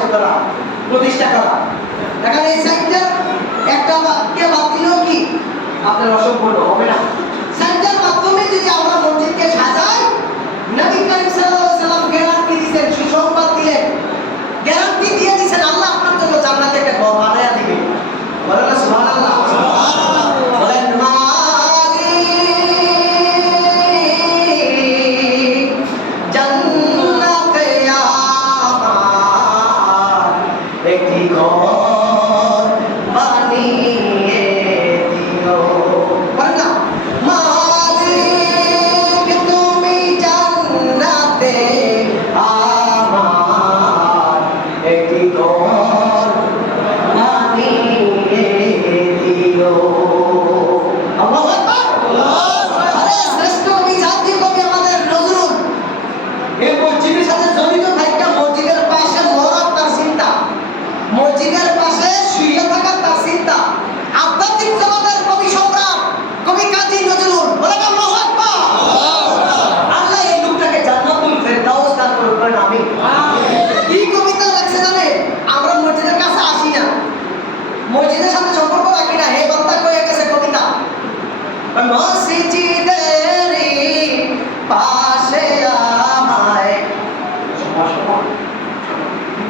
সাহায্য করা, প্রতিষ্ঠা করা। এখন এই সাইডটা একটা বাক্যে বাদ দিলেও কি আপনার অসম্পূর্ণ হবে না। সাইডটার মাধ্যমে যদি আমরা মসজিদকে সাজাই, নবী করিম সাল্লাল্লাহু আলাইহি ওয়াসাল্লাম গ্যারান্টি দিয়েছেন, সুসংবাদ দিলেন, গ্যারান্টি দিয়ে দিয়েছেন আল্লাহ আপনার জন্য জান্নাতে একটা ঘর বানায়া দিবে। বলেন না সুবহানাল্লাহ। বলেন জান্নাতে আমার একটি ঘর বানিয়ে দিও। বলেন না মালিক তুমি জান্নাতে আমার একটি ঘর বানিয়ে দিও। আল্লাহু আকবার। আরে শ্রেষ্ঠ কবি, জাতীয় কবি আমাদের নজরুল এই মসজিদের সাথে জড়িত থাকা, মসজিদের পাশে মরার তার চিন্তা, মসজিদের পাশে শুয়ে থাকার তার চিন্তা। আধ্যাত্মিক জগতের কবি সম্রাট কবি কাজী নজরুল। বলেন আল্লাহু আকবার। আল্লাহ এই লোকটাকে জান্নাতুল ফেরদাউস দান করবেন। আমিন। কি কবিতা লেখছে জানে? আমরা মসজিদের কাছে আসি না, মসজিদের সাথে সম্পর্ক রাখি না, হে বান্দা কয়ে গেছে কবিতা, মসজিদের পাশে আমায়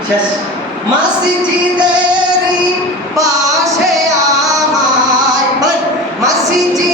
শেষ, মসজিদের